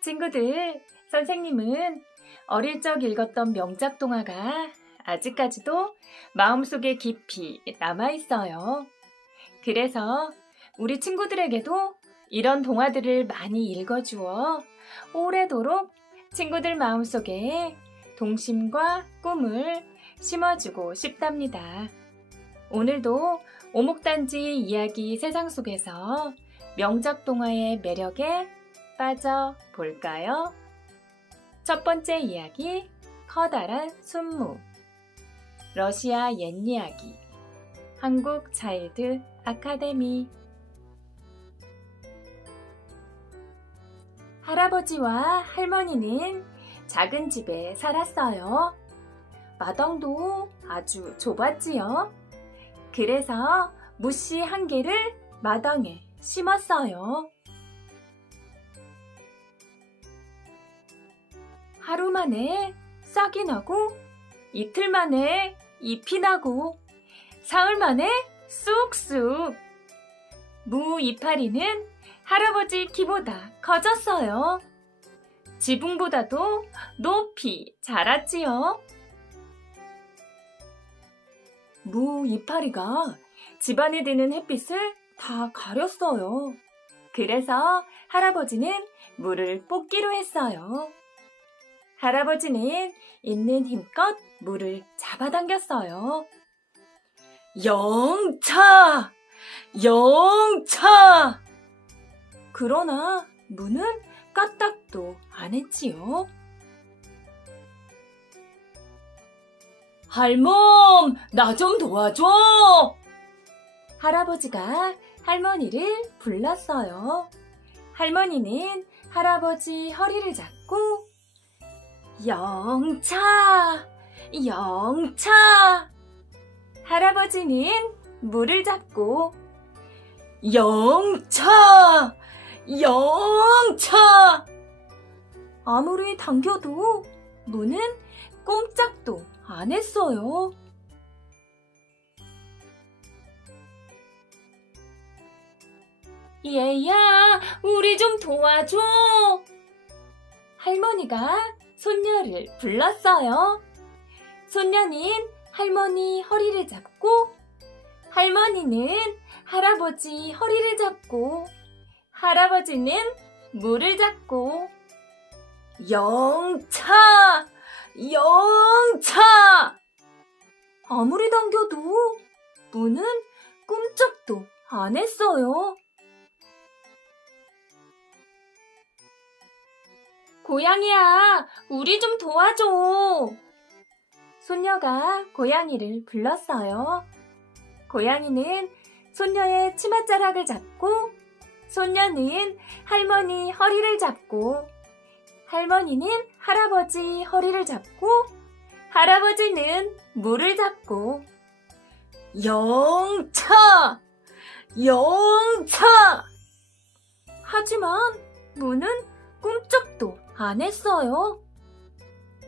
친구들, 선생님은 어릴 적 읽었던 명작 동화가 아직까지도 마음속에 깊이 남아있어요. 그래서 우리 친구들에게도 이런 동화들을 많이 읽어주어 오래도록 친구들 마음속에 동심과 꿈을 심어주고 싶답니다. 오늘도 오목단지 이야기 세상 속에서 명작 동화의 매력에 빠져볼까요? 첫 번째 이야기, 커다란 순무. 러시아 옛 이야기, 한국 차일드 아카데미. 할아버지와 할머니는 작은 집에 살았어요. 마당도 아주 좁았지요. 그래서 무씨 한 개를 마당에 심었어요. 하루 만에 싹이 나고, 이틀 만에 잎이 나고, 사흘 만에 쑥쑥. 무 이파리는 할아버지 키보다 커졌어요. 지붕보다도 높이 자랐지요. 무 이파리가 집안에 드는 햇빛을 다 가렸어요. 그래서 할아버지는 무를 뽑기로 했어요. 할아버지는 있는 힘껏 무를 잡아당겼어요. 영차! 영차! 그러나 무는 까딱도 안 했지요. 할멈, 나 좀 도와줘! 할아버지가 할머니를 불렀어요. 할머니는 할아버지 허리를 잡고 영차! 영차! 할아버지는 물을 잡고 영차! 영차! 아무리 당겨도 무는 꼼짝도 안 했어요. 얘야, 우리 좀 도와줘! 할머니가 손녀를 불렀어요. 손녀는 할머니 허리를 잡고, 할머니는 할아버지 허리를 잡고, 할아버지는 물을 잡고, 영차! 영차! 아무리 당겨도 무는 꼼짝도 안 했어요. 고양이야, 우리 좀 도와줘. 손녀가 고양이를 불렀어요. 고양이는 손녀의 치맛자락을 잡고, 손녀는 할머니 허리를 잡고, 할머니는 할아버지 허리를 잡고, 할아버지는 물을 잡고, 영차! 영차! 하지만 무는 꼼짝도 안 했어요.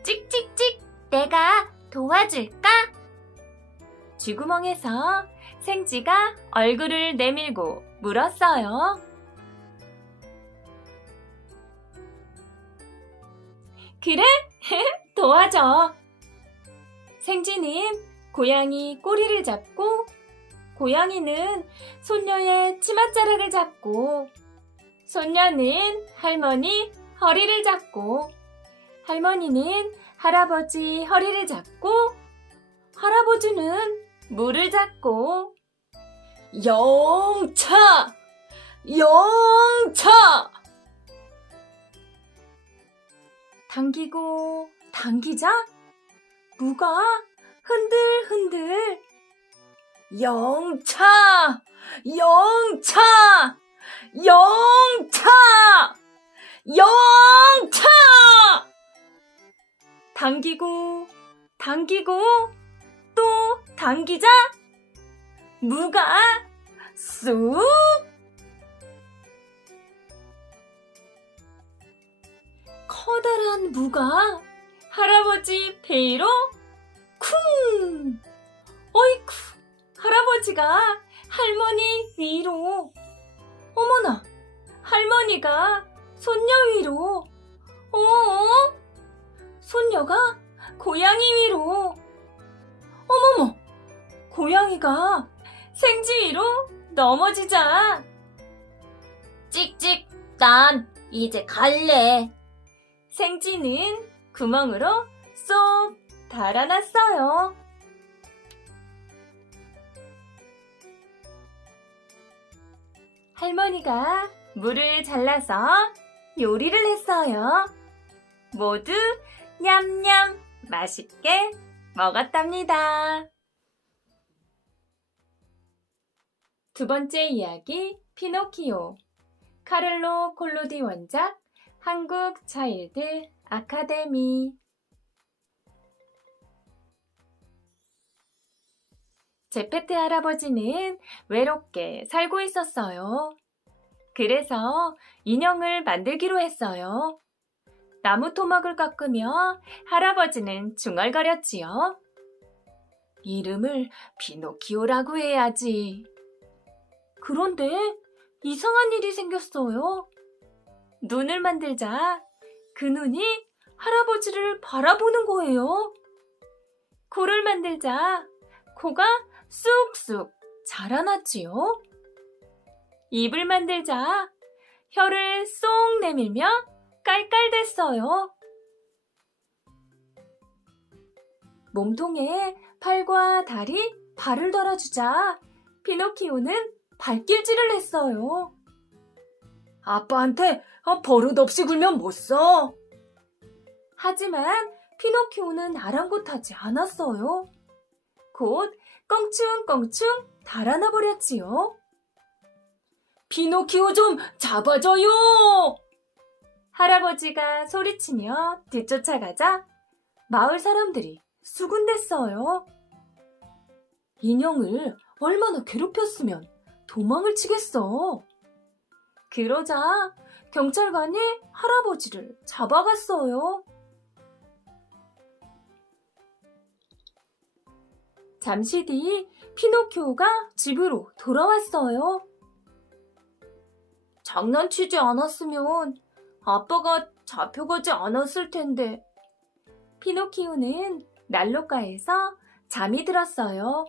찍찍찍, 내가 도와줄까? 쥐구멍에서 생쥐가 얼굴을 내밀고 물었어요. 그래? 도와줘. 생쥐는 고양이 꼬리를 잡고, 고양이는 손녀의 치맛자락을 잡고, 손녀는 할머니 허리를 잡고, 할머니는 할아버지 허리를 잡고, 할아버지는 물을 잡고, 영차! 영차! 당기고 당기자 무가 흔들흔들. 영차! 영차! 영차! 영차! 당기고 당기고 또 당기자 무가 쑥. 커다란 무가 할아버지 배로 쿵! 어이쿠! 할아버지가 할머니 위로, 어머나! 할머니가 손녀 위로 어? 손녀가 고양이 위로. 어머머! 고양이가 생쥐 위로 넘어지자. 찍찍, 난 이제 갈래. 생쥐는 구멍으로 쏙 달아났어요. 할머니가 물을 잘라서 요리를 했어요. 모두 냠냠 맛있게 먹었답니다. 두 번째 이야기, 피노키오. 카를로 콜로디 원작, 한국 차일드 아카데미. 제페트 할아버지는 외롭게 살고 있었어요. 그래서 인형을 만들기로 했어요. 나무 토막을 깎으며 할아버지는 중얼거렸지요. 이름을 피노키오라고 해야지. 그런데 이상한 일이 생겼어요. 눈을 만들자 그 눈이 할아버지를 바라보는 거예요. 코를 만들자 코가 쑥쑥 자라났지요. 입을 만들자 혀를 쏙 내밀며 깔깔댔어요. 몸통에 팔과 다리, 발을 달아주자 피노키오는 발길질을 했어요. 아빠한테 버릇없이 굴면 못 써. 하지만 피노키오는 아랑곳하지 않았어요. 곧 껑충껑충 달아나 버렸지요. 피노키오 좀 잡아줘요! 할아버지가 소리치며 뒤쫓아가자 마을 사람들이 수군댔어요. 인형을 얼마나 괴롭혔으면 도망을 치겠어. 그러자 경찰관이 할아버지를 잡아갔어요. 잠시 뒤 피노키오가 집으로 돌아왔어요. 장난치지 않았으면 아빠가 잡혀가지 않았을 텐데. 피노키오는 난로가에서 잠이 들었어요.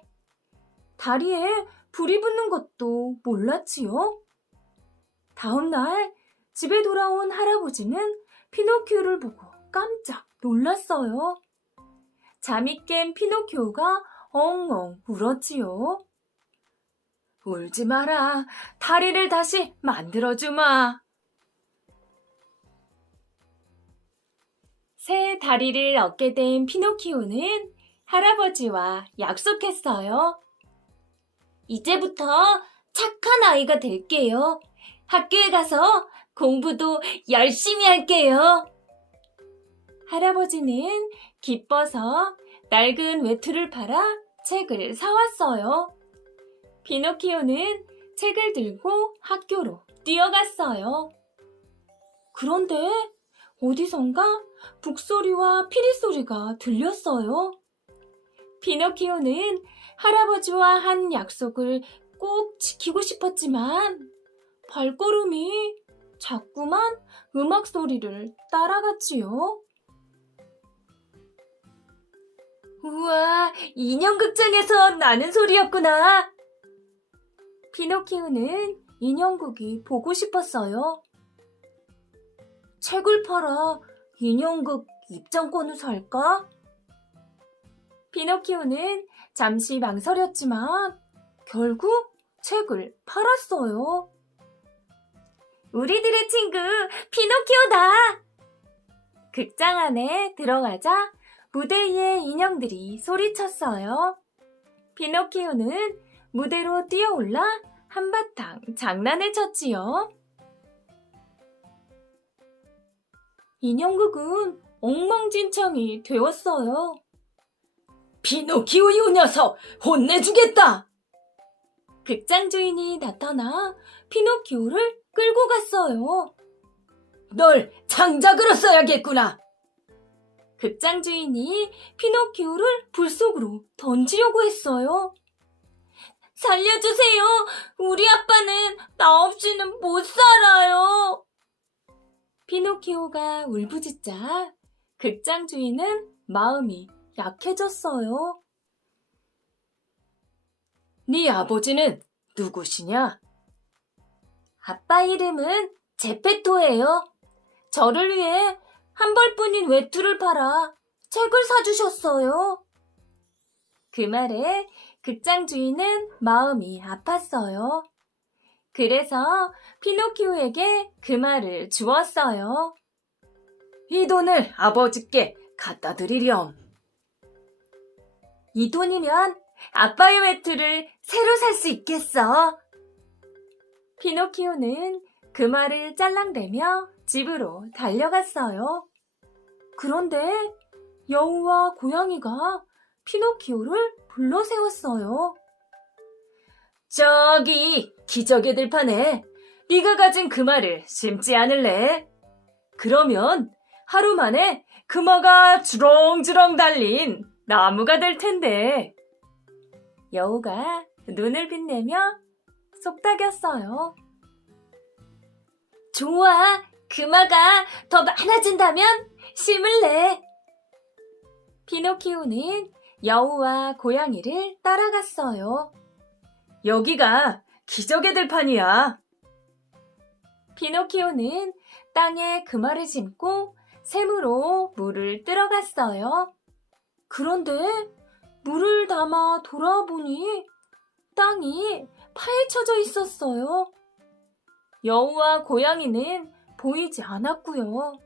다리에 불이 붙는 것도 몰랐지요. 다음 날 집에 돌아온 할아버지는 피노키오를 보고 깜짝 놀랐어요. 잠이 깬 피노키오가 엉엉 울었지요. 울지 마라. 다리를 다시 만들어주마. 새 다리를 얻게 된 피노키오는 할아버지와 약속했어요. 이제부터 착한 아이가 될게요. 학교에 가서 공부도 열심히 할게요. 할아버지는 기뻐서 낡은 외투를 팔아 책을 사왔어요. 피노키오는 책을 들고 학교로 뛰어갔어요. 그런데 어디선가 북소리와 피리소리가 들렸어요. 피노키오는 할아버지와 한 약속을 꼭 지키고 싶었지만 발걸음이 자꾸만 음악 소리를 따라갔지요. 우와, 인형극장에서 나는 소리였구나. 피노키오는 인형극이 보고 싶었어요. 책을 팔아 인형극 입장권을 살까? 피노키오는 잠시 망설였지만 결국 책을 팔았어요. 우리들의 친구 피노키오다! 극장 안에 들어가자 무대 위에 인형들이 소리쳤어요. 피노키오는 무대로 뛰어올라 한바탕 장난을 쳤지요. 인형극은 엉망진창이 되었어요. 피노키오 이 녀석 혼내주겠다! 극장 주인이 나타나 피노키오를 끌고 갔어요. 널 장작으로 써야겠구나! 극장 주인이 피노키오를 불 속으로 던지려고 했어요. 살려주세요! 우리 아빠는 나 없이는 못 살아요! 피노키오가 울부짖자 극장 주인은 마음이 약해졌어요. 네 아버지는 누구시냐? 아빠 이름은 제페토예요. 저를 위해 한 벌뿐인 외투를 팔아 책을 사주셨어요. 그 말에 극장 주인은 마음이 아팠어요. 그래서 피노키오에게 그 말을 주었어요. 이 돈을 아버지께 갖다 드리렴. 이 돈이면 아빠의 외투를 새로 살 수 있겠어. 피노키오는 그 말을 짤랑대며 집으로 달려갔어요. 그런데 여우와 고양이가 피노키오를 불러세웠어요. 저기 기적의 들판에 네가 가진 금화를 심지 않을래? 그러면 하루 만에 금화가 주렁주렁 달린 나무가 될 텐데. 여우가 눈을 빛내며 속닥였어요. 좋아, 금화가 더 많아진다면 심을래. 피노키오는 여우와 고양이를 따라갔어요. 여기가 기적의 들판이야. 피노키오는 땅에 금화를 심고 샘으로 물을 들어갔어요. 그런데 물을 담아 돌아보니 땅이 파헤쳐져 있었어요. 여우와 고양이는 보이지 않았고요.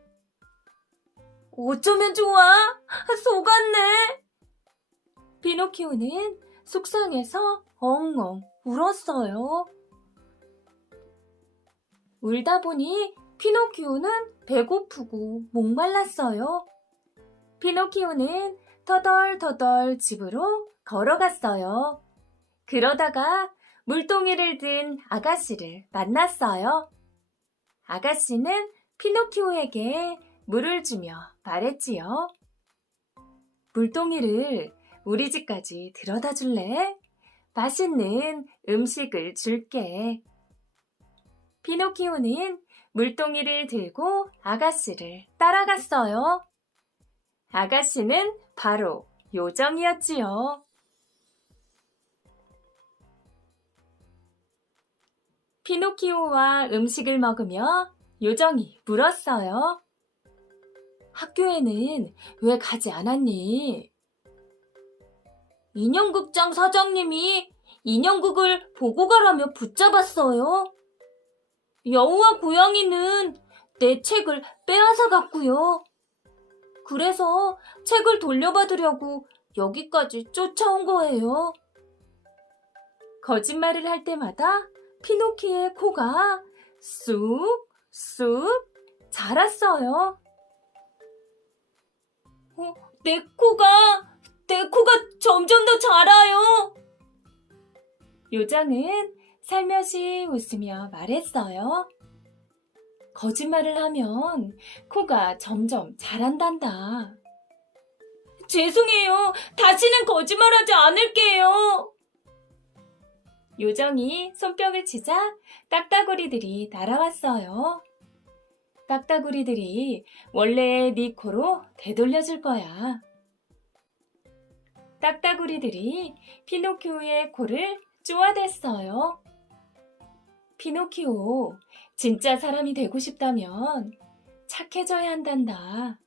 어쩌면 좋아? 속았네. 피노키오는 속상해서 엉엉 울었어요. 울다 보니 피노키오는 배고프고 목말랐어요. 피노키오는 터덜터덜 집으로 걸어갔어요. 그러다가 물동이를 든 아가씨를 만났어요. 아가씨는 피노키오에게 물을 주며 말했지요. 물동이를 우리 집까지 들여다 줄래? 맛있는 음식을 줄게. 피노키오는 물동이를 들고 아가씨를 따라갔어요. 아가씨는 바로 요정이었지요. 피노키오와 음식을 먹으며 요정이 물었어요. 학교에는 왜 가지 않았니? 인형극장 사장님이 인형극을 보고 가라며 붙잡았어요. 여우와 고양이는 내 책을 빼앗아 갔고요. 그래서 책을 돌려받으려고 여기까지 쫓아온 거예요. 거짓말을 할 때마다 피노키의 코가 쑥쑥 자랐어요. 내 코가 점점 더 자라요. 요정은 살며시 웃으며 말했어요. 거짓말을 하면 코가 점점 자란단다. 죄송해요. 다시는 거짓말하지 않을게요. 요정이 손뼉을 치자 딱따구리들이 날아왔어요. 딱따구리들이 원래의 네 코로 되돌려줄 거야. 딱따구리들이 피노키오의 코를 쪼아댔어요. 피노키오, 진짜 사람이 되고 싶다면 착해져야 한단다.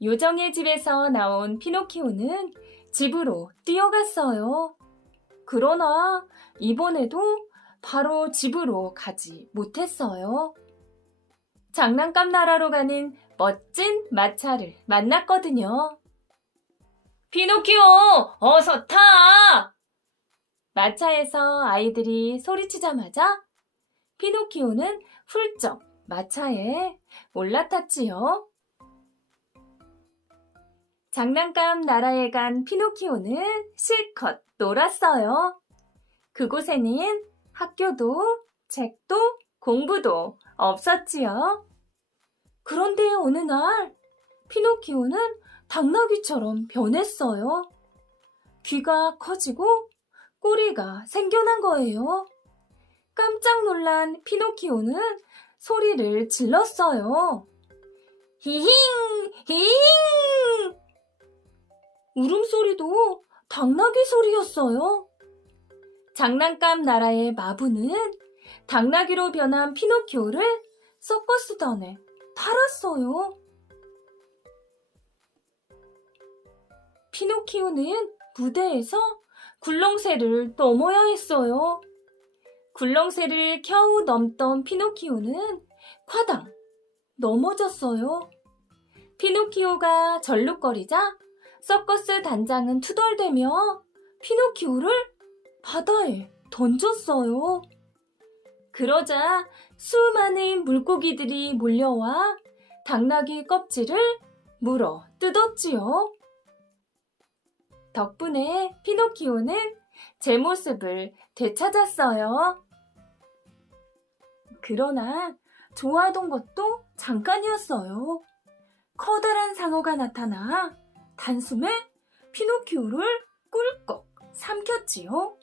요정의 집에서 나온 피노키오는 집으로 뛰어갔어요. 그러나 이번에도 바로 집으로 가지 못했어요. 장난감 나라로 가는 멋진 마차를 만났거든요. 피노키오, 어서 타! 마차에서 아이들이 소리치자마자 피노키오는 훌쩍 마차에 올라탔지요. 장난감 나라에 간 피노키오는 실컷 놀았어요. 그곳에는 학교도 책도 공부도 없었지요. 그런데 어느 날 피노키오는 당나귀처럼 변했어요. 귀가 커지고 꼬리가 생겨난 거예요. 깜짝 놀란 피노키오는 소리를 질렀어요. 히힝! 히힝! 울음소리도 당나귀 소리였어요. 장난감 나라의 마부는 당나귀로 변한 피노키오를 서커스단에 팔았어요. 피노키오는 무대에서 굴렁쇠를 넘어야 했어요. 굴렁쇠를 겨우 넘던 피노키오는 콰당 넘어졌어요. 피노키오가 절룩거리자 서커스 단장은 투덜대며 피노키오를 바다에 던졌어요. 그러자 수많은 물고기들이 몰려와 당나귀 껍질을 물어 뜯었지요. 덕분에 피노키오는 제 모습을 되찾았어요. 그러나 좋아하던 것도 잠깐이었어요. 커다란 상어가 나타나 단숨에 피노키오를 꿀꺽 삼켰지요.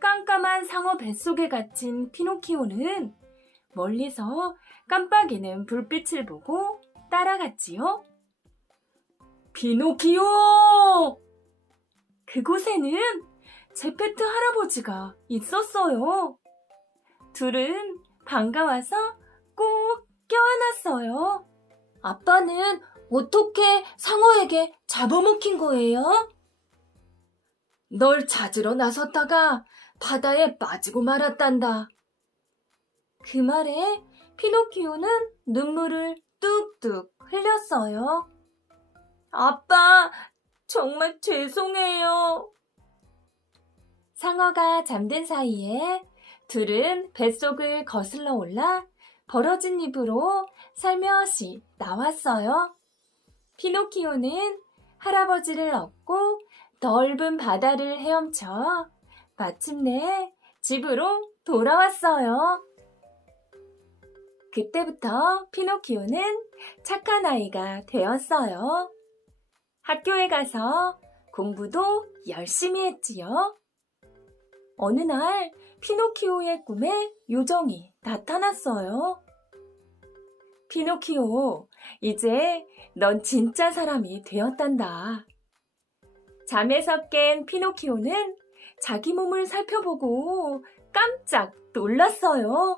깜깜한 상어 뱃속에 갇힌 피노키오는 멀리서 깜빡이는 불빛을 보고 따라갔지요. 피노키오! 그곳에는 제페트 할아버지가 있었어요. 둘은 반가워서 꼭 껴안았어요. 아빠는 어떻게 상어에게 잡아먹힌 거예요? 널 찾으러 나섰다가 바다에 빠지고 말았단다. 그 말에 피노키오는 눈물을 뚝뚝 흘렸어요. 아빠, 정말 죄송해요. 상어가 잠든 사이에 둘은 뱃속을 거슬러 올라 벌어진 입으로 살며시 나왔어요. 피노키오는 할아버지를 얻고 넓은 바다를 헤엄쳐 마침내 집으로 돌아왔어요. 그때부터 피노키오는 착한 아이가 되었어요. 학교에 가서 공부도 열심히 했지요. 어느 날 피노키오의 꿈에 요정이 나타났어요. 피노키오, 이제 넌 진짜 사람이 되었단다. 잠에서 깬 피노키오는 자기 몸을 살펴보고 깜짝 놀랐어요.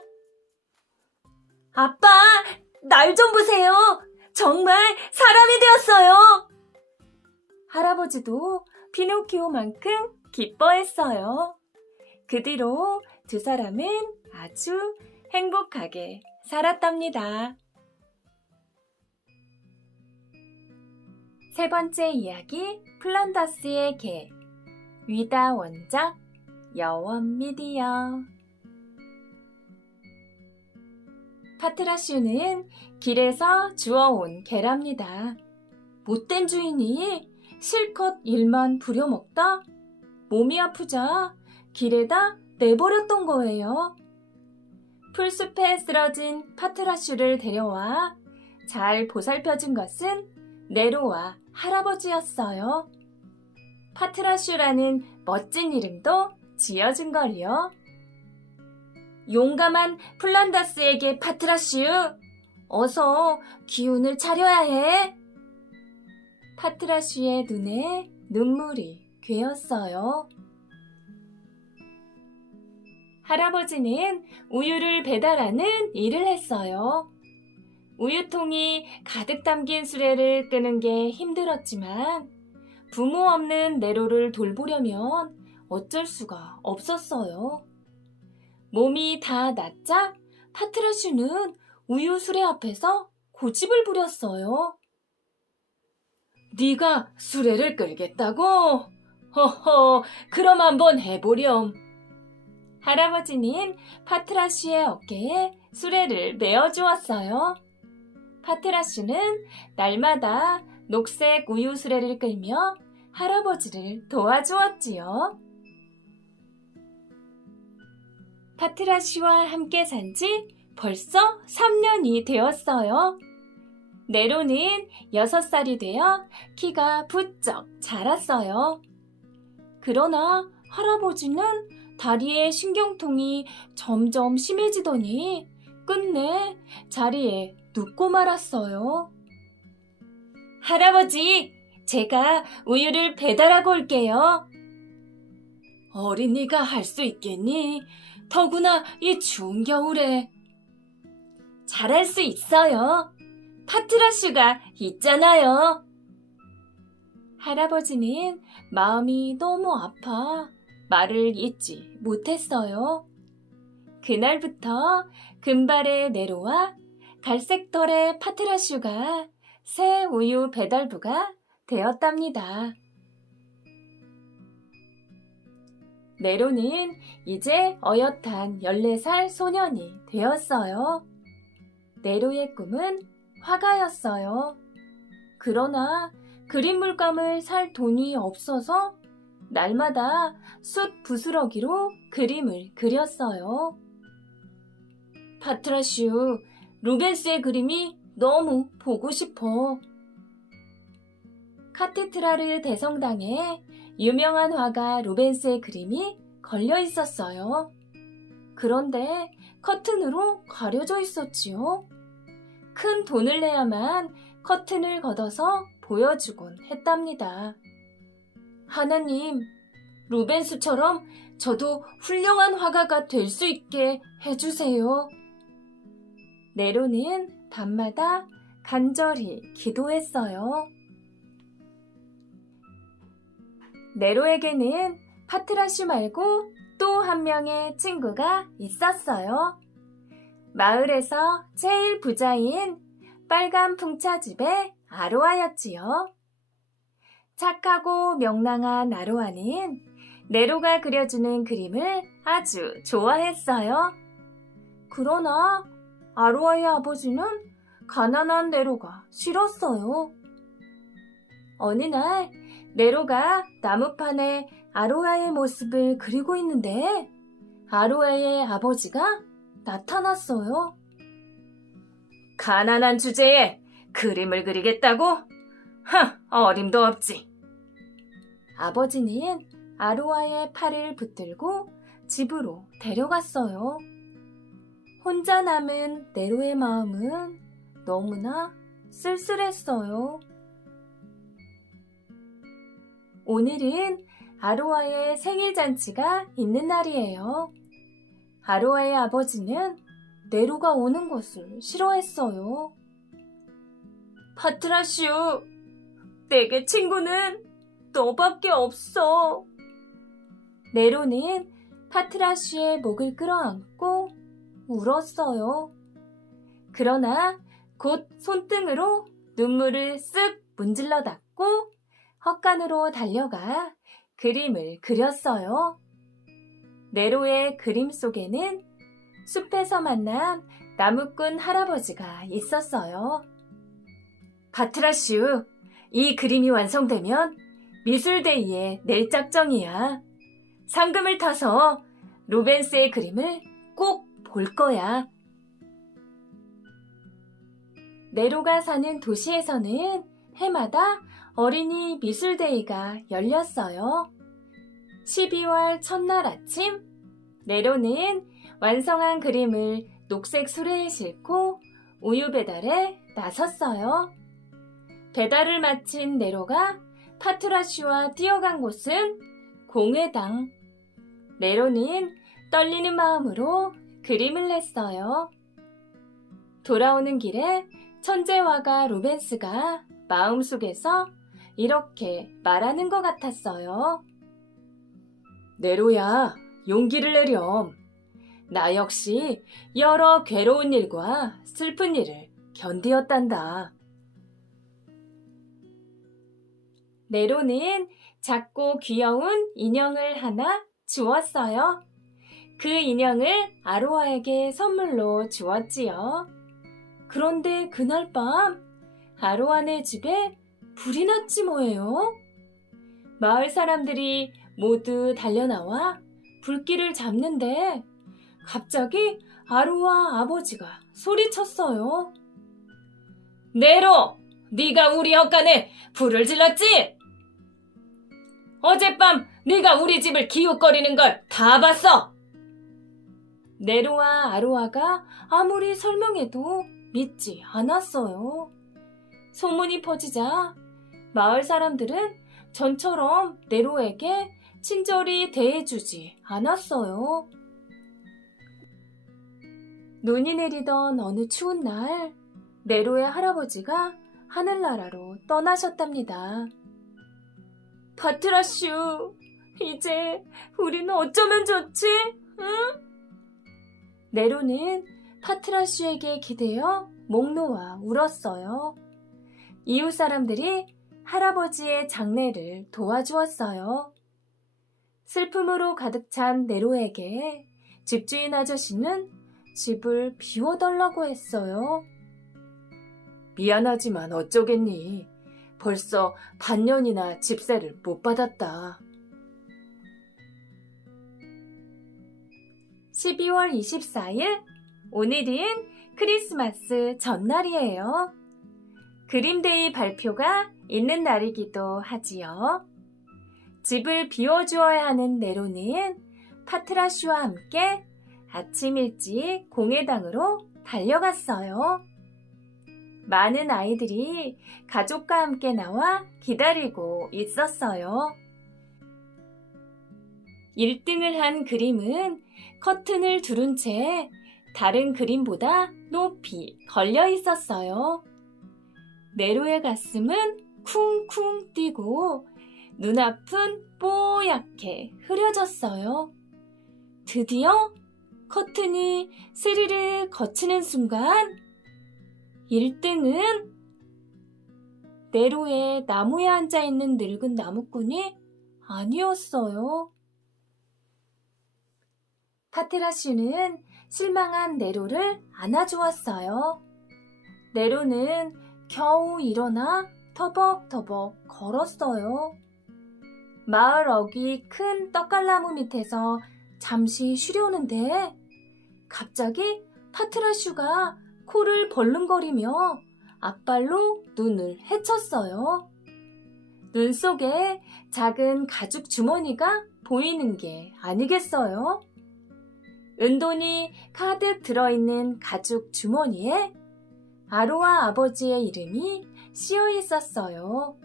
아빠, 날 좀 보세요. 정말 사람이 되었어요. 할아버지도 피노키오만큼 기뻐했어요. 그 뒤로 두 사람은 아주 행복하게 살았답니다. 세 번째 이야기, 플란다스의 개. 위다 원작, 여원 미디어. 파트라슈는 길에서 주워온 개랍니다. 못된 주인이 실컷 일만 부려먹다 몸이 아프자 길에다 내버렸던 거예요. 풀숲에 쓰러진 파트라슈를 데려와 잘 보살펴준 것은 네로와 할아버지였어요. 파트라슈라는 멋진 이름도 지어준 걸요. 용감한 플란다스에게 파트라슈, 어서 기운을 차려야 해. 파트라슈의 눈에 눈물이 괴었어요. 할아버지는 우유를 배달하는 일을 했어요. 우유통이 가득 담긴 수레를 끄는 게 힘들었지만 부모 없는 네로를 돌보려면 어쩔 수가 없었어요. 몸이 다 낫자 파트라슈는 우유 수레 앞에서 고집을 부렸어요. 네가 수레를 끌겠다고? 허허, 그럼 한번 해보렴. 할아버지는 파트라슈의 어깨에 수레를 메어주었어요. 파트라슈는 날마다 녹색 우유 수레를 끌며 할아버지를 도와주었지요. 파트라슈와 함께 산 지 벌써 3년이 되었어요. 네로는 6살이 되어 키가 부쩍 자랐어요. 그러나 할아버지는 다리에 신경통이 점점 심해지더니 끝내 자리에 눕고 말았어요. 할아버지, 제가 우유를 배달하고 올게요. 어린이가 할 수 있겠니? 더구나 이 추운 겨울에. 잘할 수 있어요. 파트라슈가 있잖아요. 할아버지는 마음이 너무 아파 말을 잇지 못했어요. 그날부터 금발의 네로와 갈색털의 파트라슈가 새 우유 배달부가 되었답니다. 네로는 이제 어엿한 14살 소년이 되었어요. 네로의 꿈은 화가였어요. 그러나 그림 물감을 살 돈이 없어서 날마다 숯 부스러기로 그림을 그렸어요. 파트라슈, 루벤스의 그림이 너무 보고 싶어. 카테드라르 대성당에 유명한 화가 루벤스의 그림이 걸려 있었어요. 그런데 커튼으로 가려져 있었지요. 큰 돈을 내야만 커튼을 걷어서 보여주곤 했답니다. 하나님, 루벤스처럼 저도 훌륭한 화가가 될 수 있게 해주세요. 네로는 밤마다 간절히 기도했어요. 네로에게는 파트라슈 말고 또 한 명의 친구가 있었어요. 마을에서 제일 부자인 빨간 풍차집의 아로아였지요. 착하고 명랑한 아로아는 네로가 그려주는 그림을 아주 좋아했어요. 그러나 아로아의 아버지는 가난한 네로가 싫었어요. 어느 날 네로가 나무판에 아로아의 모습을 그리고 있는데 아로아의 아버지가 나타났어요. 가난한 주제에 그림을 그리겠다고? 어림도 없지. 아버지는 아로아의 팔을 붙들고 집으로 데려갔어요. 혼자 남은 네로의 마음은 너무나 쓸쓸했어요. 오늘은 아로아의 생일잔치가 있는 날이에요. 아로아의 아버지는 네로가 오는 것을 싫어했어요. 파트라슈, 내게 친구는 너밖에 없어. 네로는 파트라슈의 목을 끌어안고 울었어요. 그러나 곧 손등으로 눈물을 쓱 문질러 닦고 헛간으로 달려가 그림을 그렸어요. 네로의 그림 속에는 숲에서 만난 나무꾼 할아버지가 있었어요. 파트라슈, 이 그림이 완성되면 미술데이에 낼 작정이야. 상금을 타서 루벤스의 그림을 꼭 볼 거야. 네로가 사는 도시에서는 해마다 어린이 미술데이가 열렸어요. 12월 첫날 아침, 네로는 완성한 그림을 녹색 수레에 싣고 우유 배달에 나섰어요. 배달을 마친 네로가 파트라슈와 뛰어간 곳은 공회당. 네로는 떨리는 마음으로 그림을 냈어요. 돌아오는 길에 천재화가 루벤스가 마음속에서 이렇게 말하는 것 같았어요. 네로야, 용기를 내렴. 나 역시 여러 괴로운 일과 슬픈 일을 견디었단다. 네로는 작고 귀여운 인형을 하나 주었어요. 그 인형을 아로아에게 선물로 주었지요. 그런데 그날 밤 아로아네 집에 불이 났지 뭐예요. 마을 사람들이 모두 달려나와 불길을 잡는데 갑자기 아로아 아버지가 소리쳤어요. 네로, 네가 우리 헛간에 불을 질렀지? 어젯밤 네가 우리 집을 기웃거리는 걸 다 봤어. 네로와 아로아가 아무리 설명해도 믿지 않았어요. 소문이 퍼지자 마을 사람들은 전처럼 네로에게 친절히 대해주지 않았어요. 눈이 내리던 어느 추운 날, 네로의 할아버지가 하늘나라로 떠나셨답니다. 파트라슈, 이제 우리는 어쩌면 좋지? 응? 네로는 파트라슈에게 기대어 목 놓아 울었어요. 이웃 사람들이 할아버지의 장례를 도와주었어요. 슬픔으로 가득 찬 네로에게 집주인 아저씨는 집을 비워달라고 했어요. 미안하지만 어쩌겠니? 벌써 반년이나 집세를 못 받았다. 12월 24일, 오늘은 크리스마스 전날이에요. 그림데이 발표가 있는 날이기도 하지요. 집을 비워주어야 하는 네로는 파트라슈와 함께 아침 일찍 공회당으로 달려갔어요. 많은 아이들이 가족과 함께 나와 기다리고 있었어요. 1등을 한 그림은 커튼을 두른 채 다른 그림보다 높이 걸려 있었어요. 네로의 가슴은 쿵쿵 뛰고 눈앞은 뽀얗게 흐려졌어요. 드디어 커튼이 스르르 거치는 순간 1등은 네로의 나무에 앉아있는 늙은 나무꾼이 아니었어요. 파트라슈는 실망한 네로를 안아주었어요. 네로는 겨우 일어나 터벅터벅 걸었어요. 마을 어귀 큰 떡갈나무 밑에서 잠시 쉬려는데 갑자기 파트라슈가 코를 벌렁거리며 앞발로 눈을 헤쳤어요. 눈 속에 작은 가죽 주머니가 보이는 게 아니겠어요? 은돈이 가득 들어있는 가죽 주머니에 아로아 아버지의 이름이 씌어 있었어요.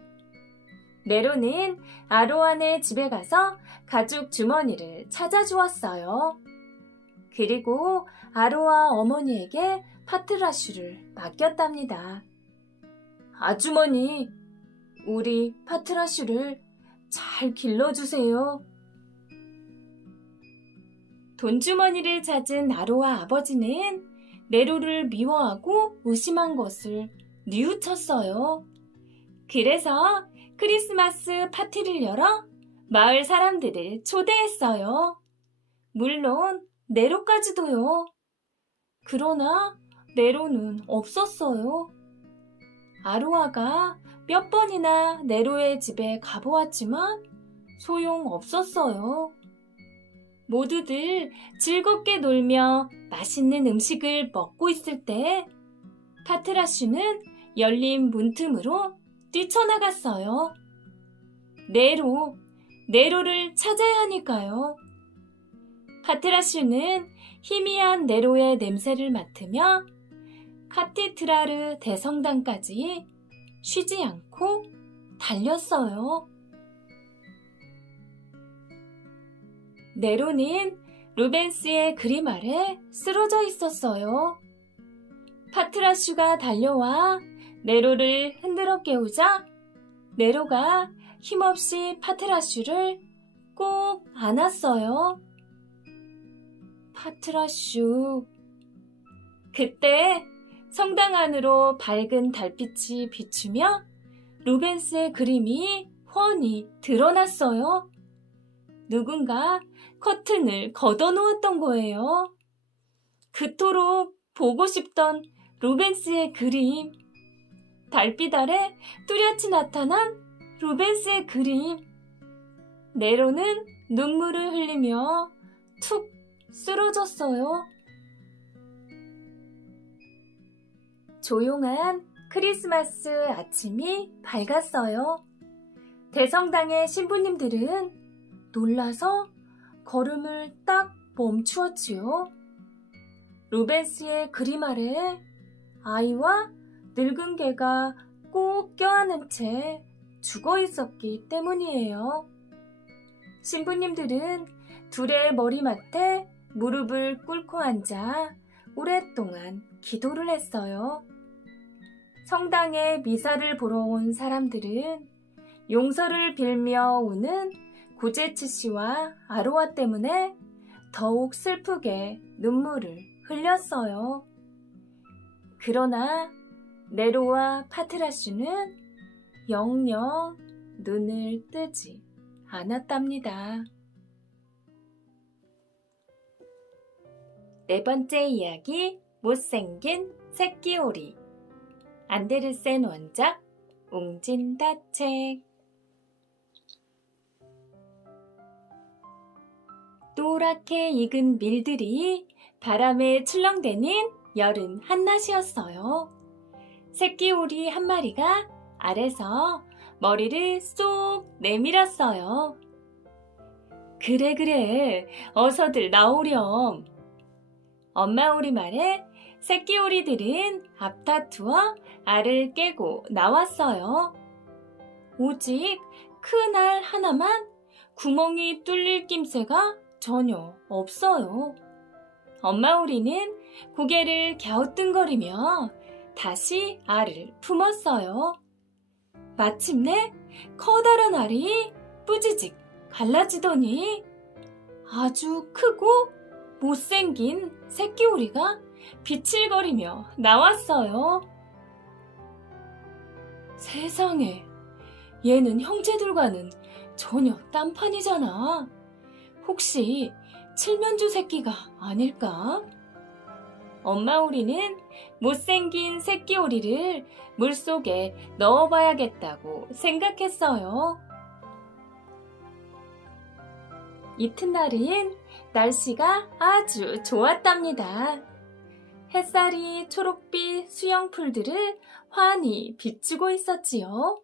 네로는 아로아네 집에 가서 가죽 주머니를 찾아주었어요. 그리고 아로아 어머니에게 파트라슈를 맡겼답니다. 아주머니, 우리 파트라슈를 잘 길러주세요. 돈주머니를 찾은 아로아 아버지는 네로를 미워하고 의심한 것을 뉘우쳤어요. 그래서 크리스마스 파티를 열어 마을 사람들을 초대했어요. 물론 네로까지도요. 그러나 네로는 없었어요. 아로아가 몇 번이나 네로의 집에 가보았지만 소용없었어요. 모두들 즐겁게 놀며 맛있는 음식을 먹고 있을 때 파트라슈는 열린 문틈으로 뛰쳐나갔어요. 네로를 찾아야 하니까요. 파트라슈는 희미한 네로의 냄새를 맡으며 카티드라르 대성당까지 쉬지 않고 달렸어요. 네로는 루벤스의 그림 아래 쓰러져 있었어요. 파트라슈가 달려와 네로를 흔들어 깨우자 네로가 힘없이 파트라슈를 꼭 안았어요. 파트라슈. 그때 성당 안으로 밝은 달빛이 비추며 루벤스의 그림이 훤히 드러났어요. 누군가 커튼을 걷어놓았던 거예요. 그토록 보고 싶던 루벤스의 그림. 달빛 아래 뚜렷이 나타난 루벤스의 그림. 네로는 눈물을 흘리며 툭 쓰러졌어요. 조용한 크리스마스 아침이 밝았어요. 대성당의 신부님들은 놀라서 걸음을 딱 멈추었지요. 루벤스의 그림 아래 아이와 늙은 개가 꼭 껴안은 채 죽어 있었기 때문이에요. 신부님들은 둘의 머리맡에 무릎을 꿇고 앉아 오랫동안 기도를 했어요. 성당에 미사를 보러 온 사람들은 용서를 빌며 우는 고제츠 씨와 아로아 때문에 더욱 슬프게 눈물을 흘렸어요. 그러나 네로와 파트라슈는 영영 눈을 뜨지 않았답니다. 네 번째 이야기, 못생긴 새끼오리. 안데르센 원작, 웅진다책. 노랗게 익은 밀들이 바람에 출렁대는 여름 한낮이었어요. 새끼오리 한 마리가 알에서 머리를 쏙 내밀었어요. 그래, 어서들 나오렴. 엄마 오리 말에 새끼오리들은 앞다투어 알을 깨고 나왔어요. 오직 큰 알 하나만 구멍이 뚫릴 낌새가 전혀 없어요. 엄마 오리는 고개를 갸우뚱거리며 다시 알을 품었어요. 마침내 커다란 알이 뿌지직 갈라지더니 아주 크고 못생긴 새끼오리가 비칠거리며 나왔어요. 세상에, 얘는 형제들과는 전혀 딴판이잖아. 혹시 칠면조 새끼가 아닐까? 엄마 오리는 못생긴 새끼오리를 물속에 넣어봐야겠다고 생각했어요. 이튿날은 날씨가 아주 좋았답니다. 햇살이 초록빛 수영풀들을 환히 비추고 있었지요.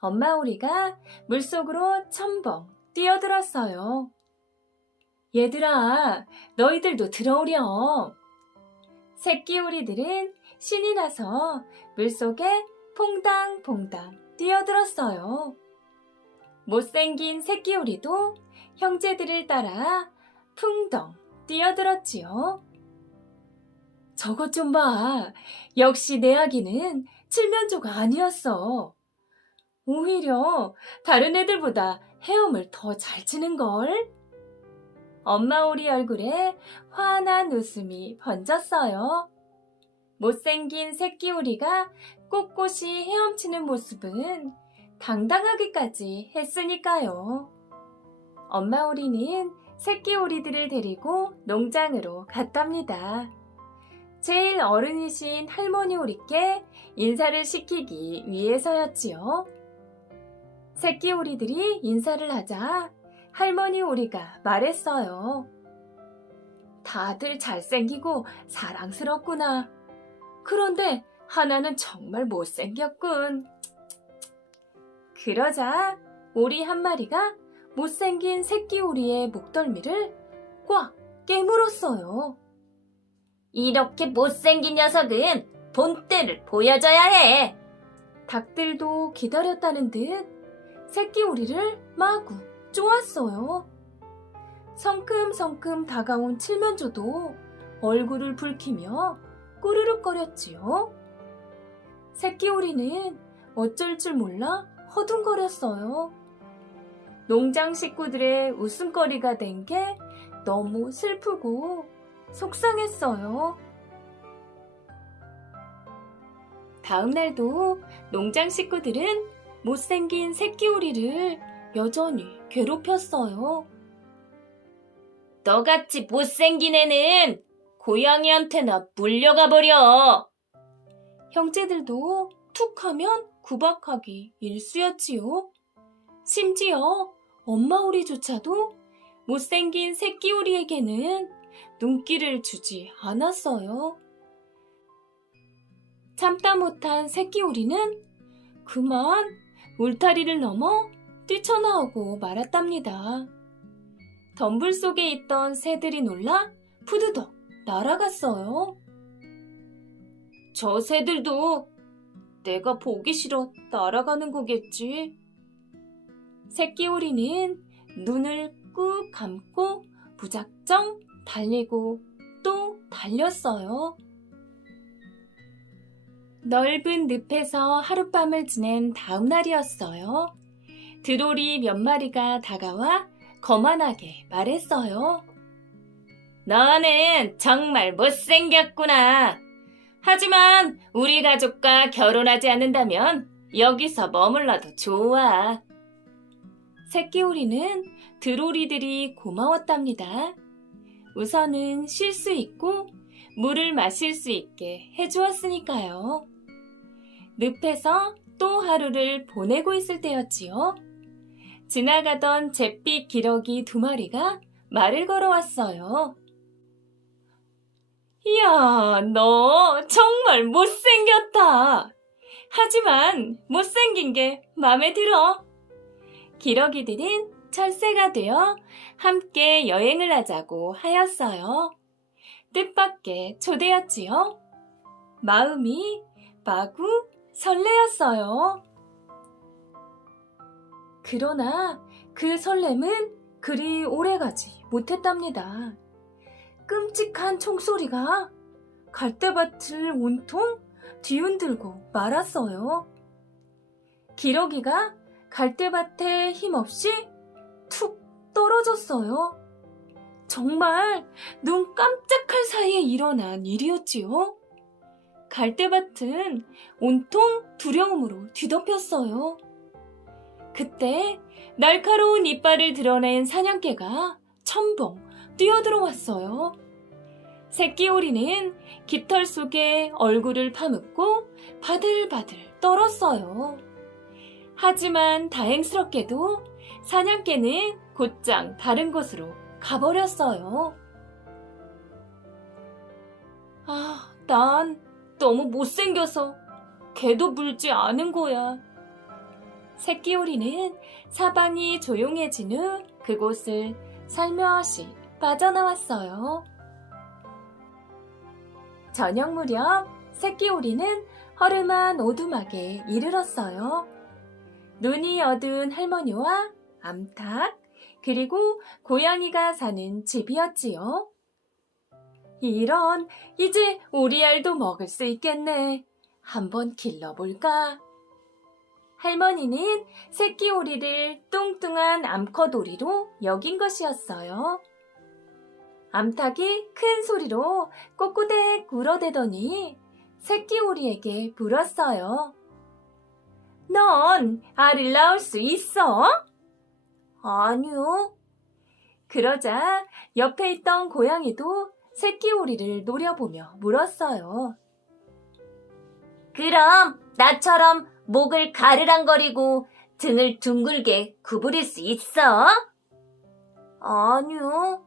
엄마 오리가 물속으로 첨벙 뛰어들었어요. 얘들아, 너희들도 들어오렴. 새끼 오리들은 신이 나서 물속에 퐁당퐁당 뛰어들었어요. 못생긴 새끼 오리도 형제들을 따라 풍덩 뛰어들었지요. 저것 좀 봐. 역시 내 아기는 칠면조가 아니었어. 오히려 다른 애들보다 헤엄을 더 잘 치는걸. 엄마 오리 얼굴에 환한 웃음이 번졌어요. 못생긴 새끼 오리가 꼿꼿이 헤엄치는 모습은 당당하기까지 했으니까요. 엄마 오리는 새끼 오리들을 데리고 농장으로 갔답니다. 제일 어른이신 할머니 오리께 인사를 시키기 위해서였지요. 새끼 오리들이 인사를 하자 할머니 오리가 말했어요. 다들 잘생기고 사랑스럽구나. 그런데 하나는 정말 못생겼군. 그러자 오리 한 마리가 못생긴 새끼 오리의 목덜미를 꽉 깨물었어요. 이렇게 못생긴 녀석은 본때를 보여줘야 해. 닭들도 기다렸다는 듯 새끼 오리를 마구 쪼았어요. 성큼성큼 다가온 칠면조도 얼굴을 붉히며 꾸르륵거렸지요. 새끼 오리는 어쩔 줄 몰라 허둥거렸어요. 농장 식구들의 웃음거리가 된 게 너무 슬프고 속상했어요. 다음 날도 농장 식구들은 못생긴 새끼 오리를 여전히 괴롭혔어요. 너같이 못생긴 애는 고양이한테나 물려가 버려. 형제들도 툭 하면 구박하기 일쑤였지요. 심지어 엄마 오리조차도 못생긴 새끼 오리에게는 눈길을 주지 않았어요. 참다 못한 새끼 오리는 그만 울타리를 넘어 뛰쳐나오고 말았답니다. 덤불 속에 있던 새들이 놀라 푸드덕 날아갔어요. 저 새들도 내가 보기 싫어 날아가는 거겠지. 새끼오리는 눈을 꾹 감고 무작정 달리고 또 달렸어요. 넓은 늪에서 하룻밤을 지낸 다음 날이었어요. 드로리 몇 마리가 다가와 거만하게 말했어요. 너는 정말 못생겼구나. 하지만 우리 가족과 결혼하지 않는다면 여기서 머물러도 좋아. 새끼오리는 드로리들이 고마웠답니다. 우선은 쉴 수 있고 물을 마실 수 있게 해주었으니까요. 늪에서 또 하루를 보내고 있을 때였지요. 지나가던 잿빛 기러기 2마리가 말을 걸어왔어요. 이야, 너 정말 못생겼다. 하지만 못생긴 게 마음에 들어. 기러기들은 철새가 되어 함께 여행을 하자고 하였어요. 뜻밖의 초대였지요. 마음이 마구 설레었어요. 그러나 그 설렘은 그리 오래가지 못했답니다. 끔찍한 총소리가 갈대밭을 온통 뒤흔들고 말았어요. 기러기가 갈대밭에 힘없이 툭 떨어졌어요. 정말 눈 깜짝할 사이에 일어난 일이었지요. 갈대밭은 온통 두려움으로 뒤덮였어요. 그때 날카로운 이빨을 드러낸 사냥개가 첨벙 뛰어들어왔어요. 새끼오리는 깃털 속에 얼굴을 파묻고 바들바들 떨었어요. 하지만 다행스럽게도 사냥개는 곧장 다른 곳으로 가버렸어요. 난 너무 못생겨서 개도 물지 않은 거야. 새끼오리는 사방이 조용해진 후 그곳을 살며시 빠져나왔어요. 저녁 무렵 새끼오리는 허름한 오두막에 이르렀어요. 눈이 어두운 할머니와 암탉, 그리고 고양이가 사는 집이었지요. 이런, 이제 우리 알도 먹을 수 있겠네. 한번 길러볼까? 할머니는 새끼오리를 뚱뚱한 암컷오리로 여긴 것이었어요. 암탉이 큰 소리로 꼬꼬댁 울어대더니 새끼오리에게 물었어요. 넌 알을 낳을 수 있어? 아니요. 그러자 옆에 있던 고양이도 새끼오리를 노려보며 물었어요. 그럼 나처럼 목을 가르랑거리고 등을 둥글게 구부릴 수 있어? 아니요.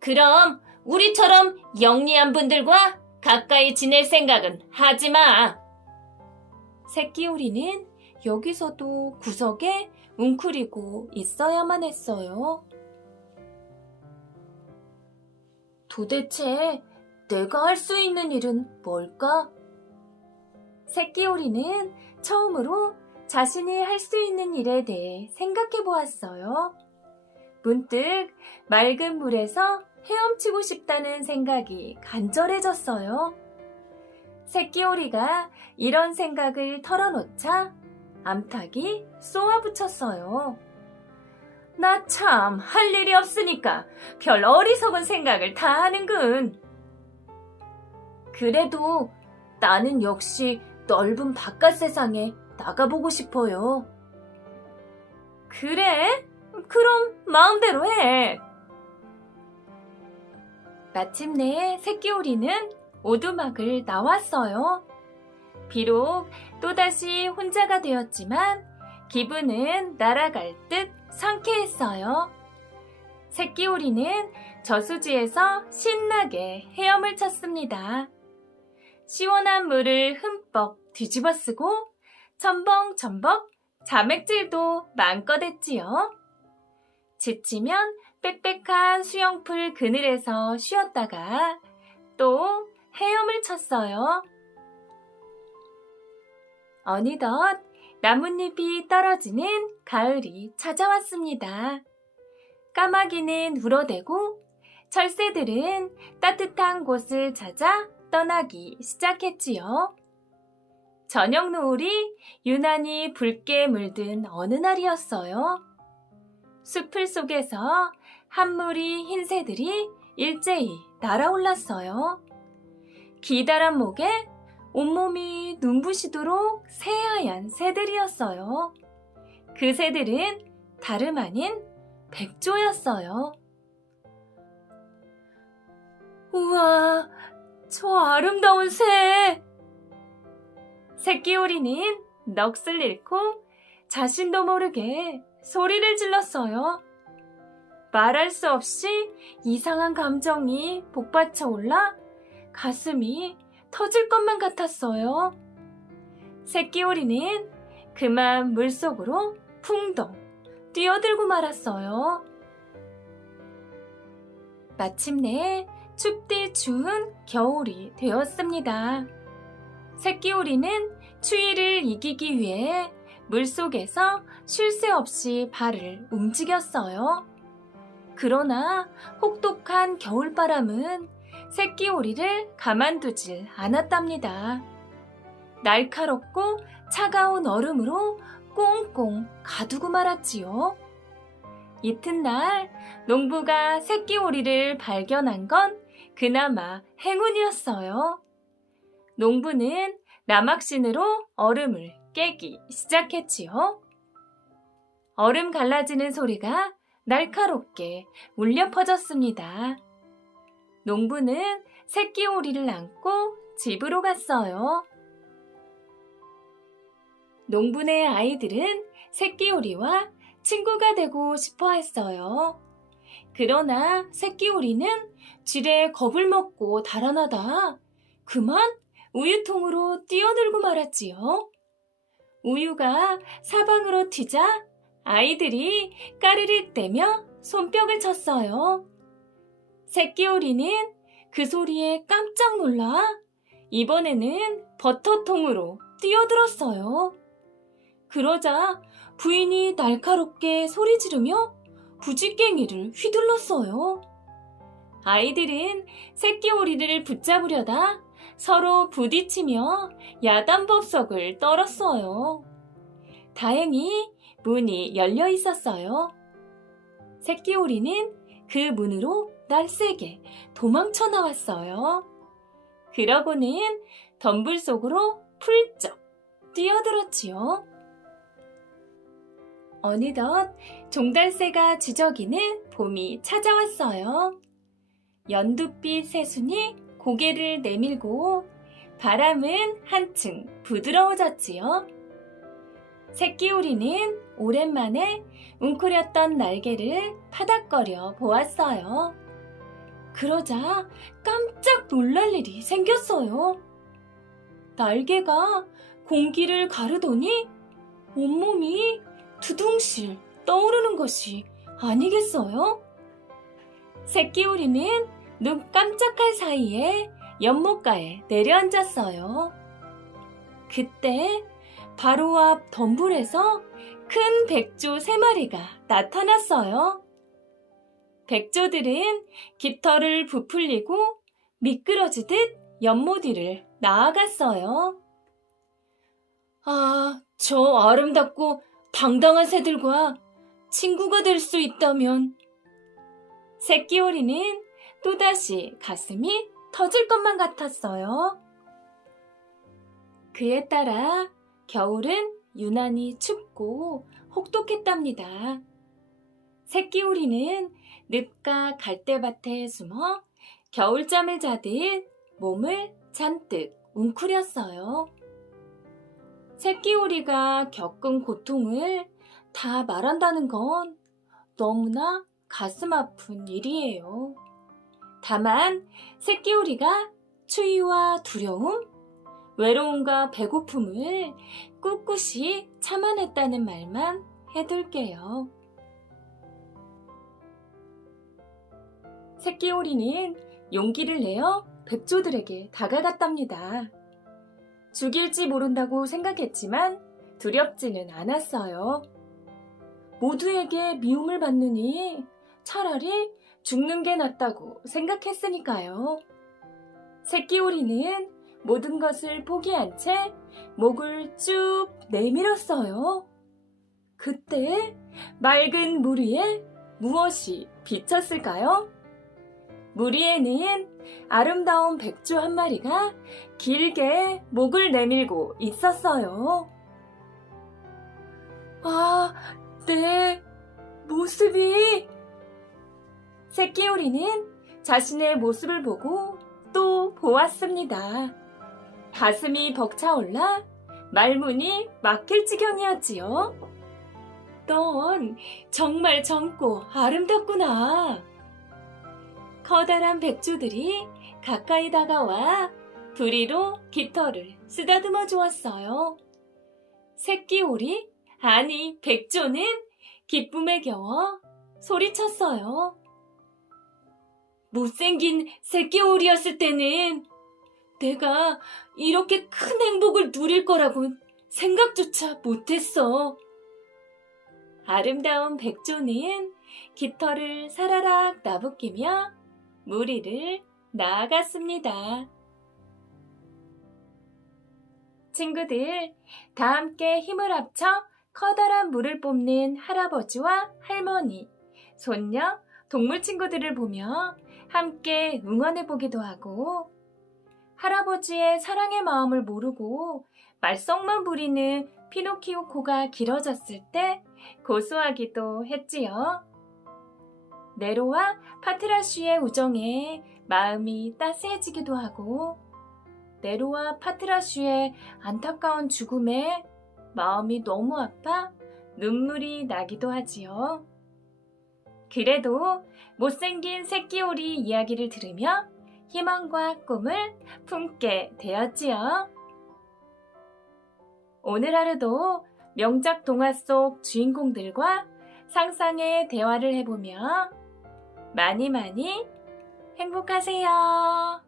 그럼 우리처럼 영리한 분들과 가까이 지낼 생각은 하지 마. 새끼오리는 여기서도 구석에 웅크리고 있어야만 했어요. 도대체 내가 할 수 있는 일은 뭘까? 새끼오리는 처음으로 자신이 할 수 있는 일에 대해 생각해 보았어요. 문득 맑은 물에서 헤엄치고 싶다는 생각이 간절해졌어요. 새끼오리가 이런 생각을 털어놓자 암탉이 쏘아붙였어요. 나 참 할 일이 없으니까 별 어리석은 생각을 다 하는군. 그래도 나는 역시 넓은 바깥 세상에 나가보고 싶어요. 그래? 그럼 마음대로 해. 마침내 새끼오리는 오두막을 나왔어요. 비록 또다시 혼자가 되었지만 기분은 날아갈 듯 상쾌했어요. 새끼오리는 저수지에서 신나게 헤엄을 쳤습니다. 시원한 물을 흠뻑 뒤집어 쓰고 첨벙첨벙 자맥질도 마음껏 했지요. 지치면 빽빽한 수영풀 그늘에서 쉬었다가 또 헤엄을 쳤어요. 어느덧 나뭇잎이 떨어지는 가을이 찾아왔습니다. 까마귀는 울어대고 철새들은 따뜻한 곳을 찾아 떠나기 시작했지요. 저녁 노을이 유난히 붉게 물든 어느 날이었어요. 숲을 속에서 한 무리 흰 새들이 일제히 날아올랐어요. 기다란 목에 온몸이 눈부시도록 새하얀 새들이었어요. 그 새들은 다름 아닌 백조였어요. 우와, 저 아름다운 새! 새끼오리는 넋을 잃고 자신도 모르게 소리를 질렀어요. 말할 수 없이 이상한 감정이 복받쳐 올라 가슴이 터질 것만 같았어요. 새끼오리는 그만 물속으로 풍덩 뛰어들고 말았어요. 마침내 춥디 추운 겨울이 되었습니다. 새끼오리는 추위를 이기기 위해 물속에서 쉴 새 없이 발을 움직였어요. 그러나 혹독한 겨울바람은 새끼오리를 가만두질 않았답니다. 날카롭고 차가운 얼음으로 꽁꽁 가두고 말았지요. 이튿날 농부가 새끼오리를 발견한 건 그나마 행운이었어요. 농부는 나막신으로 얼음을 깨기 시작했지요. 얼음 갈라지는 소리가 날카롭게 울려 퍼졌습니다. 농부는 새끼오리를 안고 집으로 갔어요. 농부네 아이들은 새끼오리와 친구가 되고 싶어 했어요. 그러나 새끼오리는 쥐에 겁을 먹고 달아나다 그만 우유통으로 뛰어들고 말았지요. 우유가 사방으로 튀자 아이들이 까르륵 대며 손뼉을 쳤어요. 새끼오리는 그 소리에 깜짝 놀라 이번에는 버터통으로 뛰어들었어요. 그러자 부인이 날카롭게 소리 지르며 부지깽이를 휘둘렀어요. 아이들은 새끼오리를 붙잡으려다 서로 부딪히며 야단법석을 떨었어요. 다행히 문이 열려 있었어요. 새끼오리는 그 문으로 날쌔게 도망쳐 나왔어요. 그러고는 덤불 속으로 풀쩍 뛰어들었지요. 어느덧 종달새가 지저귀는 봄이 찾아왔어요. 연두빛 새순이 고개를 내밀고 바람은 한층 부드러워졌지요. 새끼오리는 오랜만에 웅크렸던 날개를 파닥거려 보았어요. 그러자 깜짝 놀랄 일이 생겼어요. 날개가 공기를 가르더니 온몸이 두둥실 떠오르는 것이 아니겠어요? 새끼오리는 눈 깜짝할 사이에 연못가에 내려앉았어요. 그때 바로 앞 덤불에서 큰 백조 3마리가 나타났어요. 백조들은 깃털을 부풀리고 미끄러지듯 연못 위를 나아갔어요. 아, 저 아름답고 당당한 새들과 친구가 될 수 있다면. 새끼오리는 또다시 가슴이 터질 것만 같았어요. 그에 따라 겨울은 유난히 춥고 혹독했답니다. 새끼오리는 늪과 갈대밭에 숨어 겨울잠을 자듯 몸을 잔뜩 웅크렸어요. 새끼오리가 겪은 고통을 다 말한다는 건 너무나 가슴 아픈 일이에요. 다만 새끼오리가 추위와 두려움 외로움과 배고픔을 꿋꿋이 참아냈다는 말만 해둘게요. 새끼오리는 용기를 내어 백조들에게 다가갔답니다. 죽일지 모른다고 생각했지만 두렵지는 않았어요. 모두에게 미움을 받느니 차라리 죽는 게 낫다고 생각했으니까요. 새끼오리는 모든 것을 포기한 채 목을 쭉 내밀었어요. 그때 맑은 물 위에 무엇이 비쳤을까요? 물 위에는 아름다운 백조 한 마리가 길게 목을 내밀고 있었어요. 아, 내 모습이... 새끼오리는 자신의 모습을 보고 또 보았습니다. 가슴이 벅차올라 말문이 막힐 지경이었지요. 넌 정말 젊고 아름답구나. 커다란 백조들이 가까이 다가와 부리로 깃털을 쓰다듬어 주었어요. 새끼오리, 아니 백조는 기쁨에 겨워 소리쳤어요. 못생긴 새끼오리였을 때는 내가 이렇게 큰 행복을 누릴 거라곤 생각조차 못했어. 아름다운 백조는 깃털을 사라락 나부끼며 무리를 나아갔습니다. 친구들, 다 함께 힘을 합쳐 커다란 물을 뽐낸 할아버지와 할머니, 손녀, 동물 친구들을 보며 함께 응원해보기도 하고, 할아버지의 사랑의 마음을 모르고 말썽만 부리는 피노키오 코가 길어졌을 때 고소하기도 했지요. 네로와 파트라슈의 우정에 마음이 따스해지기도 하고, 네로와 파트라슈의 안타까운 죽음에 마음이 너무 아파 눈물이 나기도 하지요. 그래도 못생긴 새끼오리 이야기를 들으며 희망과 꿈을 품게 되었지요. 오늘 하루도 명작 동화 속 주인공들과 상상의 대화를 해보며 많이 많이 행복하세요.